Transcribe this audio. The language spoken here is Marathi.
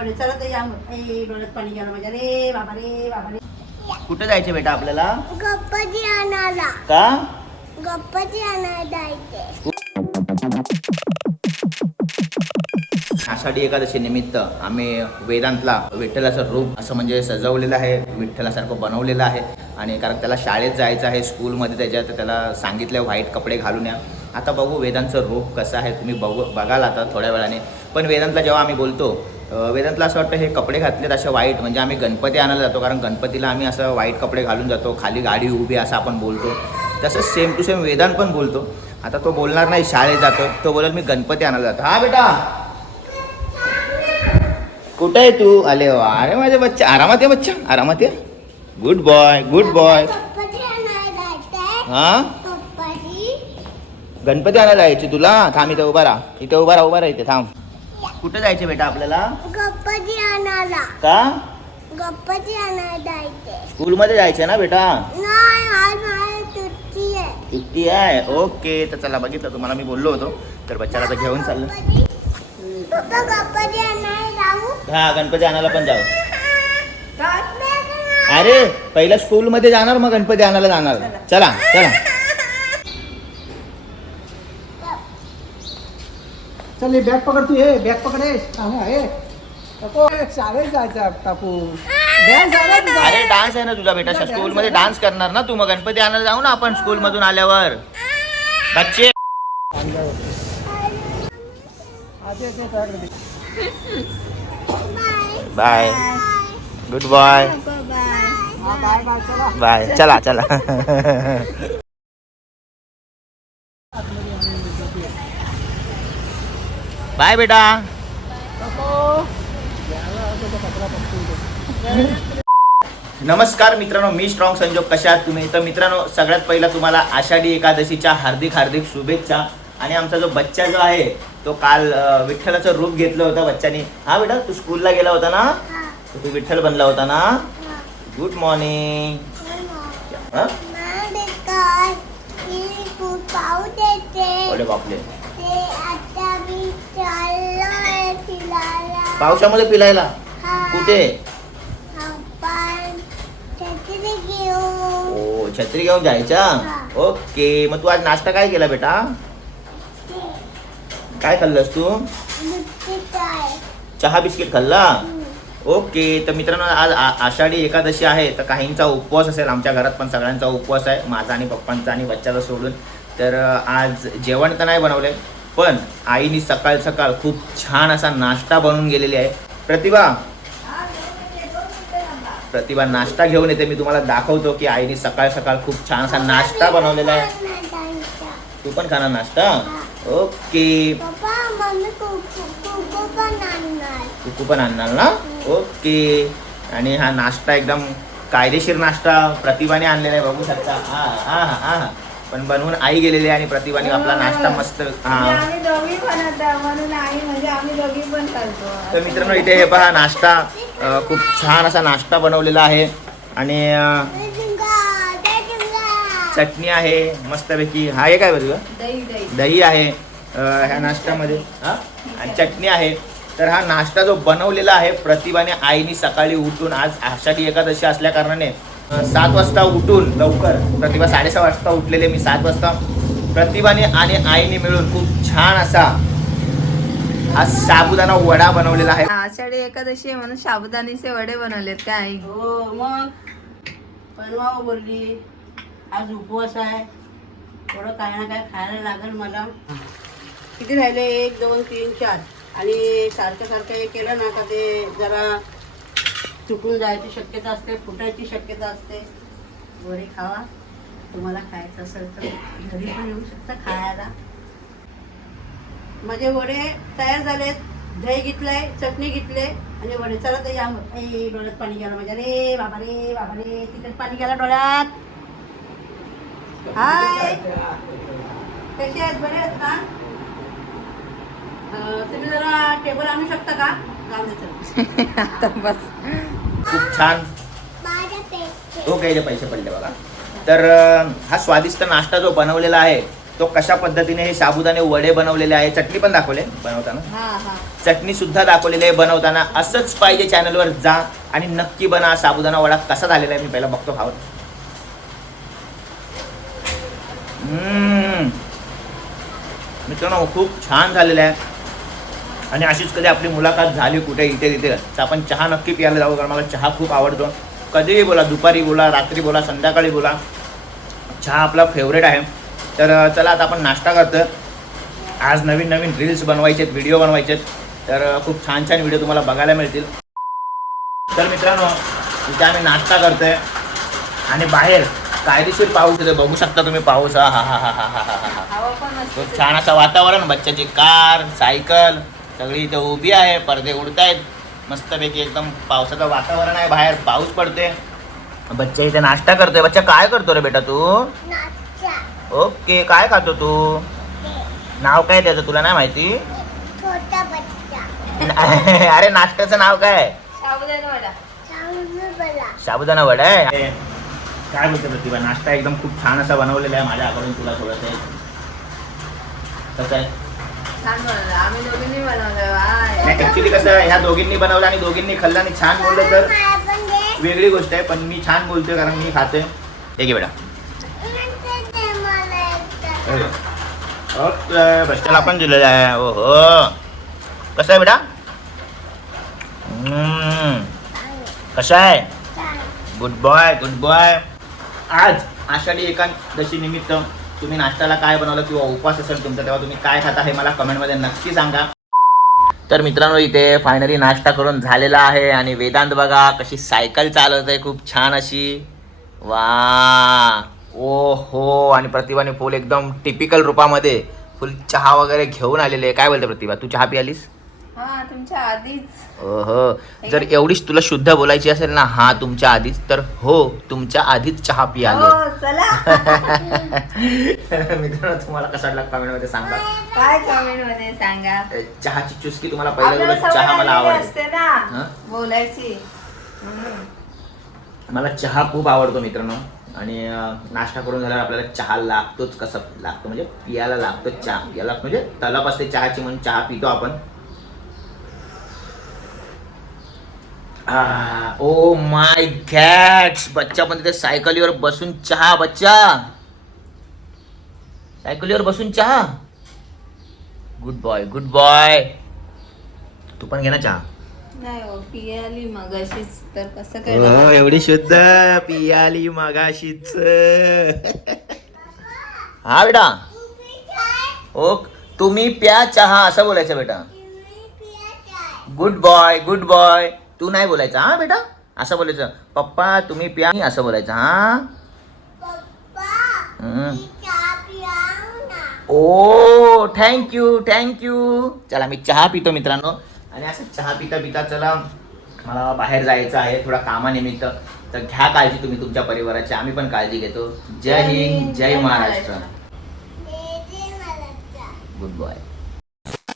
वडे चला तर या मग. ए डोळ्यात पाणी गेलं माझ्या. रे बाबा रे बाबा रे. कुठे जायचे बेटा आपल्याला? गणपती आणायला. का? गणपती आणायला जायचे आषाढी एकादशी निमित्त आम्ही वेदांतला विठ्ठलाचं रूप असं म्हणजे सजवलेलं आहे विठ्ठलासारखं बनवलेलं आहे. आणि कारण त्याला शाळेत जायचं आहे स्कूलमध्ये त्याच्या तर त्याला सांगितलं व्हाईट कपडे घालून या. आता बघू वेदांतचं रूप कसं आहे तुम्ही बघू बघाल आता थोड्या वेळाने. पण वेदांतला जेव्हा आम्ही बोलतो वेदांतला असं वाटतं हे कपडे घातलेत असे वाईट. म्हणजे आम्ही गणपती आणायला जातो कारण गणपतीला आम्ही असं वाईट कपडे घालून जातो खाली गाडी उभी असं आपण बोलतो. तसंच सेम टू सेम वेदांत पण बोलतो. आता तो बोलणार नाही शाळेत जातो. तो बोलत मी गणपती आणायला जातो. हा बेटा. कुठं आहे तू? आले वा अरे माझे बच्चा आरामात आहे बच्चा आरामात आहे गुड बॉय गुड बॉय हा? गणपती आणायला जायची तुला. थांब इथे उभा राहा इथे उभा राहा उभा राहा इथे थांब. कुठे जायचे बेटा आपल्याला? गणपती आणायला. का? गणपती आणायला जायचे स्कूलमध्ये जायचं ना बेटा? नाही आज माझी सुट्टी आहे. ओके तर चला बघितलं तुम्हाला मी बोललो होतो. तर बच्चाला तर घेऊन चाललो. गणपती पप्पा गणपती आणायला जाऊ? हा गणपती आणायला पण जाऊ. अरे पहिला स्कूलमध्ये जाणार मग गणपती आणायला जाणार. चला चला. चल ये बॅग पकड तू ये बॅग पकड हा शाळेत जायचं आहे टाकू बॅग झाला तुझा. अरे डान्स आहे ना तुझा बेटा. स्कूलमध्ये डान्स करणार ना तू मग गणपती आणायला जाऊ ना आपण स्कूल मधून आल्यावर. बच्चे. आधी येते तुझ्याकडे. बाय गुड बॉय हा बाय बाय चला चला चला बाय बेटा. नमस्कार मित्रांनो मी स्ट्रॉंग संजोग. कशा आहात तुम्ही? तर मित्रांनो सगळ्यात पहिला तुम्हाला आषाढी एकादशीच्या हार्दिक हार्दिक शुभेच्छा. आणि आमचा जो बच्चा जो आहे तो काल विठ्ठलाचं रूप घेतलं होतं बच्चानी. हा बेटा तू स्कूलला गेला होता ना? तू विठ्ठल बनला होता ना? गुड मॉर्निंग हा? बापले ते आता मी चाललोय फिरायला पावसामध्ये पिलायला. कुठे? ओ छत्री घेऊन जायचा ओके मग तू आज नाश्ता काय केला बेटा? काय खाल्लंस तू? चहा बिस्किट खाल्ला? ओके तर मित्रांनो आज आषाढी एकादशी आहे तर काहींचा उपवास असेल आमच्या घरात पण सगळ्यांचा उपवास आहे माझा आणि पप्पांचा आणि बच्चाचा सोडून. तर आज जेवण तर नाही बनवलंय पण आईनी सकाळ सकाळ खूप छान असा नाश्ता बनवून गेलेली आहे. प्रतिभा. प्रतिभा नाश्ता घेऊन येते. मी तुम्हाला दाखवतो की आईने सकाळ सकाळ खूप छान असा नाश्ता बनवलेला आहे. तू पण खाणार नाश्ता? ओके. कुकू पण आणणार. ना? ओके. आणि हा नाश्ता एकदम कायदेशीर नाश्ता प्रतिभाने आणलेला आहे. बघू शकता. हा हा हा. पण बनवून आई गेलेली आहे आणि प्रतिभाने आपला नाश्ता मस्त हा. आम्ही दोघी पण आता म्हणून आई म्हणजे आम्ही दोघी पण करतो. तर मित्रांनो इथे हे पहा नाश्ता अ, खूप छान असा नाश्ता बनवलेला आहे. आणि अ, चटणी आहे मस्तपैकी. हा हे काय बरं दही दही. दही आहे अ, ह्या नाश्त्यामध्ये. हा? आणि चटणी आहे. तर हा नाश्ता जो बनवलेला आहे प्रतिभाने आईनी सकाळी उठून आज आषाढी एकादशी असल्या कारणाने सात वाजता उठून लवकर प्रतिभा साडेसहा वाजता उठलेले मी सात वाजता. प्रतिभाने आणि आईने मिळून खूप छान असा हा साबुदाणा वडा बनवलेला आहे. आषाढी एकादशी आहे म्हणून साबुदाणीचे वडे बनवलेत काय आई? हो मग? परवा बोलली आज उपवास आहे. थोडं काय ना काय खायला लागेल मला. किती राहिले? एक दोन तीन चार. आणि सारखं सारखं हे केलं ना का ते जरा तुटून जायची शक्यता असते फुटायची शक्यता असते. वडे खावा. तुम्हाला खायचं असेल तर घरी पण येऊ शकता खायला. माझे वडे तयार झालेत दही घेतलंय चटणी घेतले आणि वडे. चला तर या मग. ए डोळ्यात पाणी गेलं माझ्या रे बाबा रे बाबा रे तिथे पाणी गेलं डोळ्यात. हाय. कसे आहेत? बरे आहेत ना? तुम्ही जरा टेबल आणू शकता का? जाऊ दे बस. खूप छान. तो काही पैसे पडले बघा. तर हा स्वादिष्ट नाश्ता जो बनवलेला आहे तो कशा पद्धतीने हे साबुदाणे वडे बनवलेले आहे चटणी पण दाखवले बनवताना. हा हा. चटणी सुद्धा दाखवलेली आहे बनवताना. असंच पाहिजे चॅनलवर जा आणि नक्की बना. साबुदाणा वडा कसा झालेला आहे मी पहिला बघतो हम्म. मित्रांनो खूप छान झालेलं आहे. आणि अशीच कधी आपली मुलाखत झाली कुठे इथे तिथे तर आपण चहा नक्की प्यायला जाऊ कारण मला चहा खूप आवडतो. कधीही बोला दुपारी बोला रात्री बोला संध्याकाळी बोला. चहा आपला फेवरेट आहे. तर चला आता आपण नाश्ता करतो आज नवीन नवीन रील्स बनवायचे आहेत व्हिडिओ बनवायचे आहेत. तर खूप छान छान व्हिडिओ तुम्हाला बघायला मिळतील. तर मित्रांनो इथे आम्ही नाश्ता करतो आहे आणि बाहेर कायदेशीर पाऊस येतो बघू शकता तुम्ही पाऊस. हा हा हा हा हा हा हा. खूप छान असं वातावरण बच्च्याची कार सायकल सगळी इथे उभी आहे पडदे उडतायत. मस्तपैकी एकदम पावसाचं वातावरण आहे बाहेर पाऊस पडते बच्चा इथे नाश्ता करतोय. बच्चा काय करतो रे बेटा तू? ओके काय खातो तू? नाव काय त्याचं? तुला नाही माहिती? छोटा बच्चा. अरे नाश्त्याचं नाव काय? साबुदाणा वडा. आहे. काय बोलते प्रतिभा? नाश्ता एकदम खूप छान असा बनवलेला आहे माझ्या हाकडून तुला थोडंसं. कसं आहे? छान बनवलं. आम्ही दोघींनी बनवलं. वाय. ऍक्च्युली कसं आहे, ह्या दोघींनी बनवलं आणि दोघींनी खाल्लं आणि छान बोललं तर वेगळी गोष्ट आहे पण मी छान बोलतोय कारण मी खातोय. हे घे बेटा. ओके बच्चाला पण दिलेलं आहे. हो हो कसं आहे बेटा? हम्म. कसं आहे. गुड बॉय गुड बॉय आज आषाढी एकादशी निमित्त तुम्ही नाश्त्याला काय बनवलं किंवा उपवास असेल तुमचा तेव्हा तुम्ही काय खाता हे मला कमेंटमध्ये नक्की सांगा. तर मित्रांनो इथे फायनली नाश्ता करून झालेला आहे आणि वेदांत बघा कशी सायकल चालवत आहे खूप छान अशी. वा. ओ हो आणि प्रतिभाने फुल एकदम टिपिकल रूपामध्ये फुल चहा वगैरे घेऊन आलेले आहे. काय बोलते प्रतिभा? तू चहा पियालीस? हा तुमच्या आधीच. ओहो जर एवढीच तुला शुद्ध बोलायची असेल ना हा तुमच्या आधीच तर हो तुमच्या आधीच चहा पियाले. हो चला. मित्रांनो तुम्हाला कसा वाटला कमेंटमध्ये सांगा. काय कमेंटमध्ये सांगा? अ, चहाची चुस्की तुम्हाला पहिल्या आपल्याला सवय चहा मला लागलेली आवडते असते हा? ना बोलायची. मला चहा खूप आवडतो मित्रांनो आणि अ, नाश्ता करून झाल्यावर आपल्याला चहा लागतोच कसं लागतो म्हणजे पियाला लागतो चहा. पियाला म्हणजे तलप असते चहाची म्हणून चहा पितो आपण. ओ माय गॅड्स बच्चा पण तिथे सायकलीवर बसून चहा बच्चा. सायकलीवर बसून चहा. गुड बॉय गुड बॉय तू पण घे ना चहा. नाही हो पियाली मगाशीच. तर कसं काय हो? एवढी शुद्ध पियाली मगाशीच. हा बेटा. ओ तुम्ही प्या चहा असं बोलायचं बेटा. गुड बॉय गुड बॉय तू नाही बोलायचं हा बेटा? असं बोलायचं. पप्पा तुम्ही प्या असं बोलायचं हा? ओ थँक्यू थँक्यू चला मी चहा पितो मित्रांनो. आणि असं चहा पिता पिता चला मला बाहेर जायचं आहे थोडा कामानिमित्त. तर घ्या काळजी तुम्ही तुमच्या परिवाराची आम्ही पण काळजी घेतो. जय हिंद जय महाराष्ट्र. Good boy